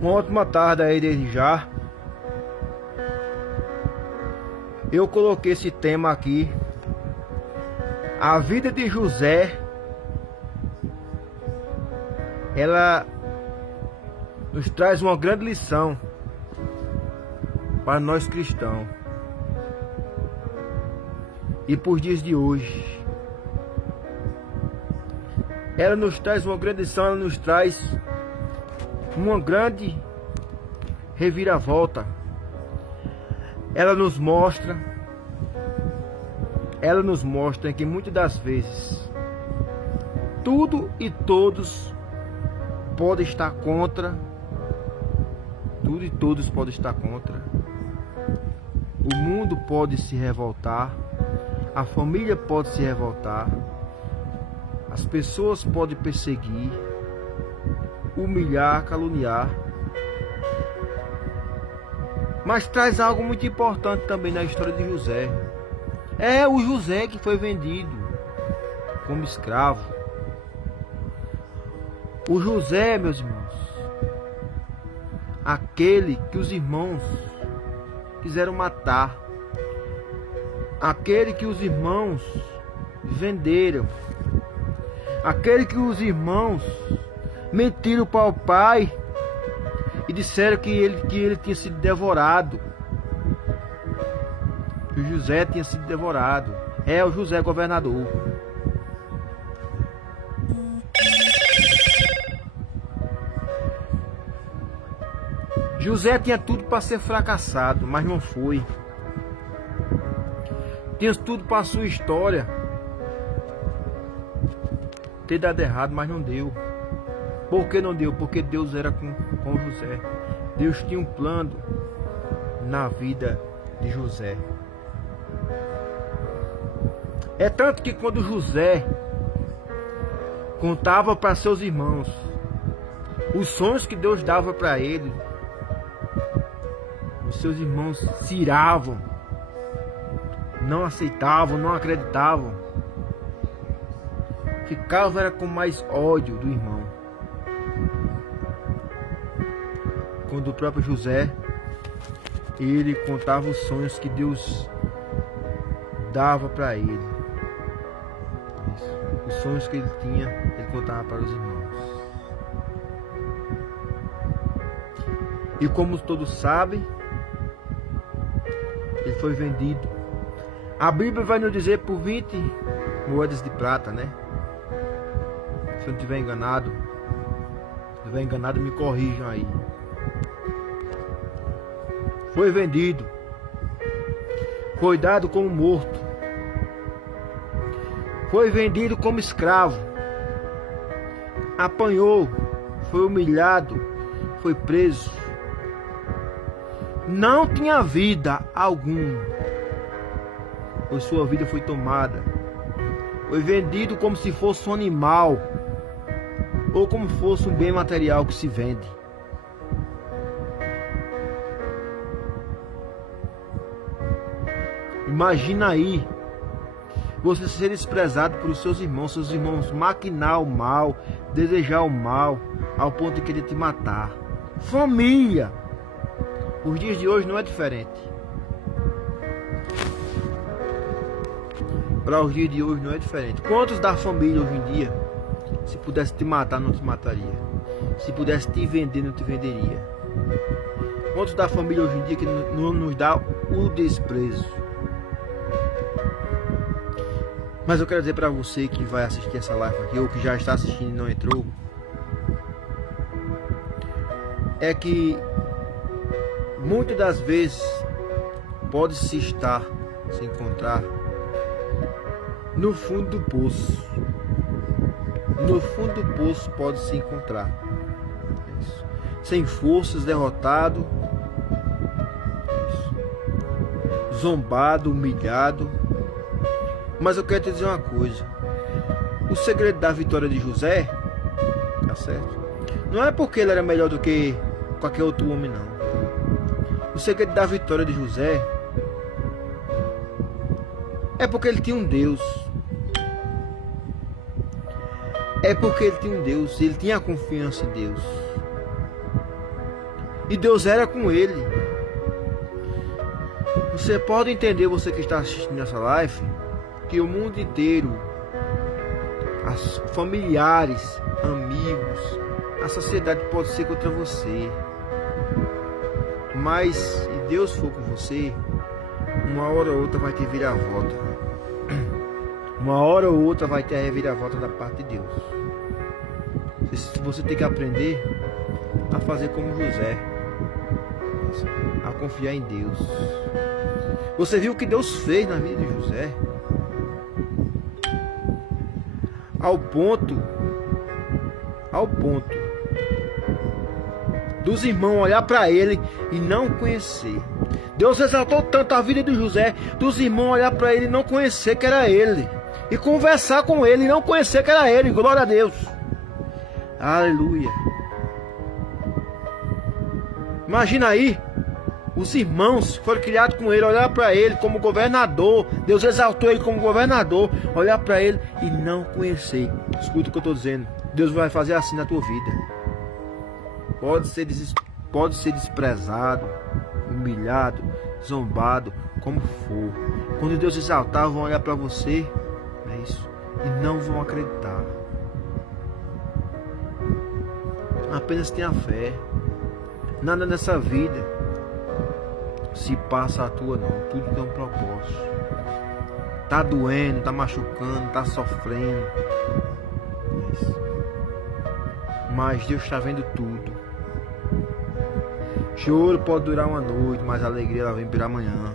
Uma ótima tarde aí desde já. Eu coloquei esse tema aqui. A vida de José, ela nos traz uma grande lição para nós cristãos. E por dias de hoje, ela nos traz uma grande lição, ela nos traz uma grande reviravolta. Ela nos mostra que muitas das vezes tudo e todos podem estar contra, tudo e todos podem estar contra. O mundo pode se revoltar, a família pode se revoltar, as pessoas podem perseguir, humilhar, caluniar. Mas traz algo muito importante também na história de José. É o José que foi vendido como escravo. O José, meus irmãos, aquele que os irmãos quiseram matar, aquele que os irmãos venderam, aquele que os irmãos mentiram para o pai e disseram que ele tinha sido devorado. Que o José tinha sido devorado. É o José governador. José tinha tudo para ser fracassado, mas não foi. Tinha tudo para a sua história ter dado errado, mas não deu. Por que não deu? Porque Deus era com José. Deus tinha um plano na vida de José. É tanto que quando José contava para seus irmãos os sonhos que Deus dava para ele, os seus irmãos se iravam, não aceitavam, não acreditavam. Ficavam era com mais ódio do irmão. Quando o próprio José, ele contava os sonhos que Deus dava para ele. Os sonhos que ele tinha, ele contava para os irmãos. E como todos sabem, ele foi vendido. A Bíblia vai nos dizer por 20 moedas de prata, né? Se eu não estiver enganado, me corrijam aí. Foi vendido, foi dado como morto, foi vendido como escravo, apanhou, foi humilhado, foi preso, não tinha vida alguma, pois sua vida foi tomada, foi vendido como se fosse um animal, ou como fosse um bem material que se vende. Imagina aí, você ser desprezado por seus irmãos maquinar o mal, desejar o mal, ao ponto de querer te matar. Família! Os dias de hoje não é diferente. Para os dias de hoje não é diferente. Quantos da família hoje em dia, se pudesse te matar, não te mataria? Se pudesse te vender, não te venderia? Quantos da família hoje em dia que não nos dá o desprezo? Mas eu quero dizer para você que vai assistir essa live aqui, ou que já está assistindo e não entrou, é que muitas das vezes pode-se estar, se encontrar no fundo do poço. No fundo do poço pode se encontrar. Isso. Sem forças, derrotado, isso. Zombado, humilhado. Mas eu quero te dizer uma coisa. O segredo da vitória de José, tá certo? Não é porque ele era melhor do que qualquer outro homem, não. O segredo da vitória de José é porque ele tinha um Deus. É porque ele tinha um Deus, ele tinha a confiança em Deus. E Deus era com ele. Você pode entender, você que está assistindo essa live, que o mundo inteiro, as familiares, amigos, a sociedade pode ser contra você. Mas se Deus for com você, uma hora ou outra vai ter viravolta. Uma hora ou outra vai ter a reviravolta da parte de Deus. Você tem que aprender a fazer como José, a confiar em Deus. Você viu o que Deus fez na vida de José? Ao ponto dos irmãos olhar para ele e não conhecer. Deus exaltou tanto a vida de José, dos irmãos olhar para ele e não conhecer que era ele, e conversar com ele e não conhecer que era ele. Glória a Deus. Aleluia. Imagina aí, os irmãos que foram criados com ele, olhar para ele como governador. Deus exaltou ele como governador, olhar para ele e não conhecer. Escuta o que eu estou dizendo. Deus vai fazer assim na tua vida. Pode ser desprezado, humilhado, zombado, como for. Quando Deus exaltar, vão olhar para você, é isso, e não vão acreditar. Apenas tenha fé. Nada nessa vida se passa à toa, não. Tudo tem um propósito. Tá doendo, tá machucando, tá sofrendo, mas Deus está vendo tudo. Choro pode durar uma noite, mas a alegria ela vem pela manhã.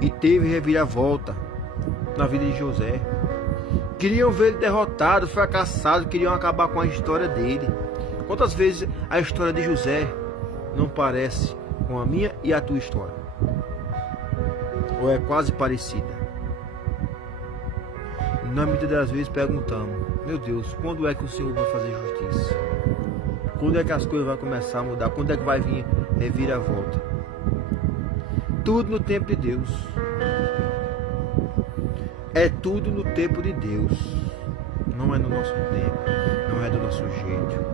E teve reviravolta na vida de José. Queriam ver ele derrotado, fracassado, queriam acabar com a história dele. Quantas vezes a história de José não parece com a minha e a tua história? Ou é quase parecida? Na maioria das vezes perguntamos: meu Deus, quando é que o Senhor vai fazer justiça? Quando é que as coisas vão começar a mudar? Quando é que vai vir reviravolta? Tudo no tempo de Deus. É tudo no tempo de Deus. Não é no nosso tempo, não é do nosso jeito.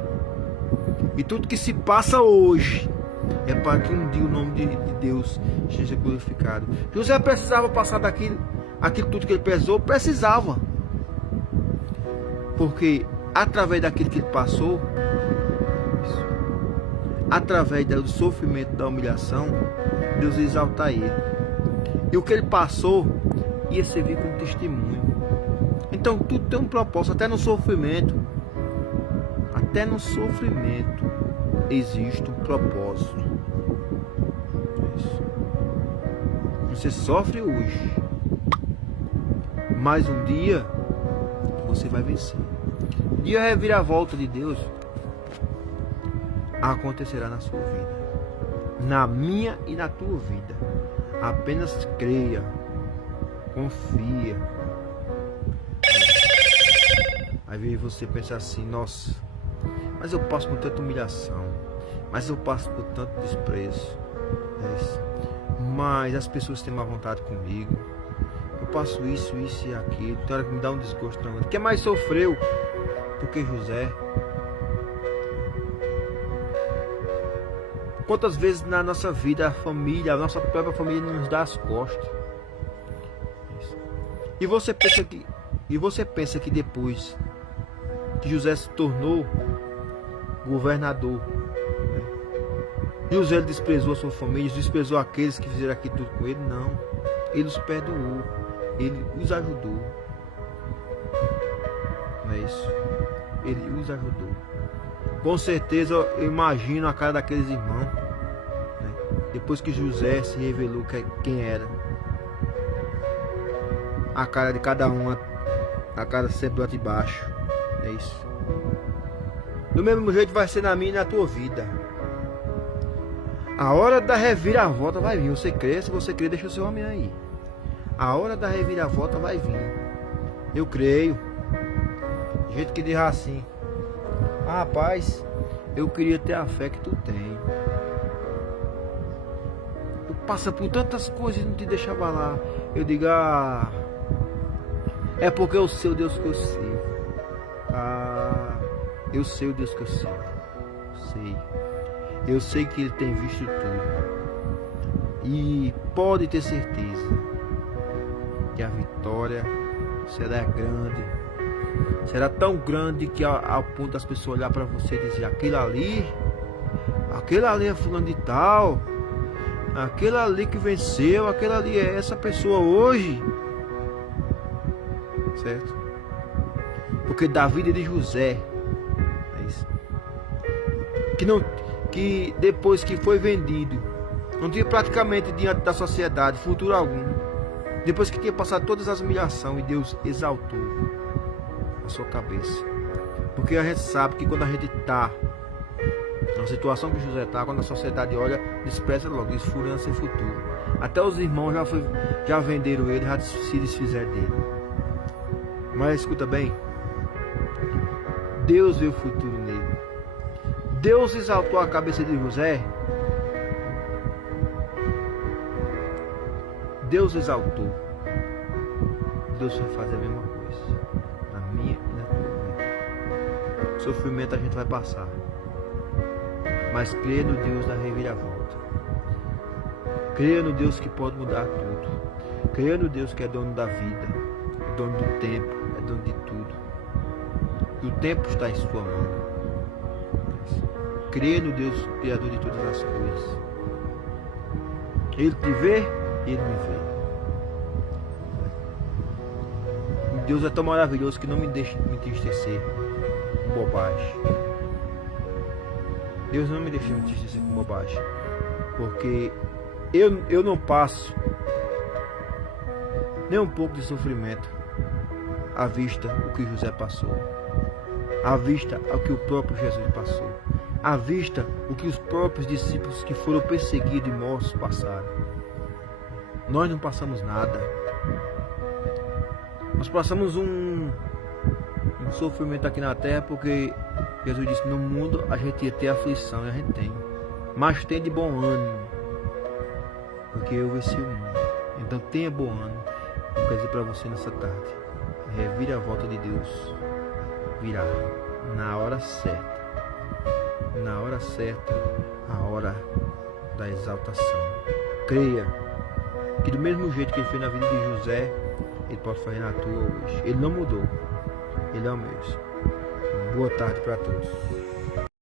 E tudo que se passa hoje é para que um dia o nome de Deus seja glorificado. José precisava passar daquilo, aquilo tudo que ele precisava. Porque através daquilo que ele passou, através do sofrimento, da humilhação, Deus ia exaltar ele. E o que ele passou ia servir como testemunho. Então tudo tem um propósito, até no sofrimento. Até no sofrimento existe um propósito. Você sofre hoje, mas um dia você vai vencer. Um dia a reviravolta de Deus acontecerá na sua vida, na minha e na tua vida. Apenas creia, confia. Aí você pensa assim: nossa, mas eu passo por tanta humilhação, mas eu passo por tanto desprezo, mas as pessoas têm má vontade comigo, eu passo isso e aquilo, tem hora que me dá um desgosto tão grande. Quem mais sofreu do que José? Quantas vezes na nossa vida a família, a nossa própria família nos dá as costas? E você pensa que depois que José se tornou governador, José desprezou a sua família, desprezou aqueles que fizeram aquilo tudo com ele? Não. Ele os perdoou, ele os ajudou. Não é isso? Ele os ajudou. Com certeza eu imagino a cara daqueles irmãos, né? Depois que José se revelou quem era. A cara de cada um, a cara sempre lá de baixo. É isso. Do mesmo jeito vai ser na minha e na tua vida. A hora da reviravolta vai vir. Você crê? Se você crê, deixa o seu amém aí. A hora da reviravolta vai vir. Eu creio. Do jeito que diz assim: ah, rapaz, eu queria ter a fé que tu tem. Tu passa por tantas coisas e não te deixa abalar. Eu digo: ah, é porque eu sei o Deus que eu sirvo. Ah, eu sei o Deus que eu sirvo. Sei. Eu sei que Ele tem visto tudo. E pode ter certeza que a vitória será grande. Será tão grande que ao ponto das pessoas olhar para você e dizer: aquele ali é fulano de tal, aquele ali que venceu, aquele ali é essa pessoa hoje, certo? Porque da vida de José, é isso, que depois que foi vendido, não tinha praticamente diante da sociedade futuro algum. Depois que tinha passado todas as humilhações, e Deus exaltou a sua cabeça. Porque a gente sabe que quando a gente está na situação que José está, quando a sociedade olha, despreza logo, diz fulano sem futuro. Até os irmãos já venderam ele, já se desfizeram dele. Mas escuta bem, Deus vê o futuro nele. Deus exaltou a cabeça de José. Deus exaltou. Deus vai fazer a mesma coisa na minha e na tua vida. Sofrimento a gente vai passar, mas creia no Deus da reviravolta. Creia no Deus que pode mudar tudo. Creia no Deus que é dono da vida, é dono do tempo, é dono de tudo. E o tempo está em sua mão. Creia no Deus criador de todas as coisas. Ele te vê, Ele me vê. Deus é tão maravilhoso que não me deixa me entristecer com bobagem. Deus não me deixa me entristecer com bobagem. Porque eu não passo nem um pouco de sofrimento à vista o que José passou, à vista o que o próprio Jesus passou, à vista o que os próprios discípulos que foram perseguidos e mortos passaram. Nós não passamos nada. Nós passamos um sofrimento aqui na terra porque Jesus disse: no mundo a gente ia ter aflição, e a gente tem, mas tem de bom ânimo, porque eu venci o mundo. Então tenha bom ânimo. Eu quero dizer para você nessa tarde: revira a volta de Deus virá na hora certa. Na hora certa, a hora da exaltação. Creia que do mesmo jeito que Ele fez na vida de José, Ele pode fazer na tua hoje. Ele não mudou. Ele é o mesmo. Boa tarde para todos.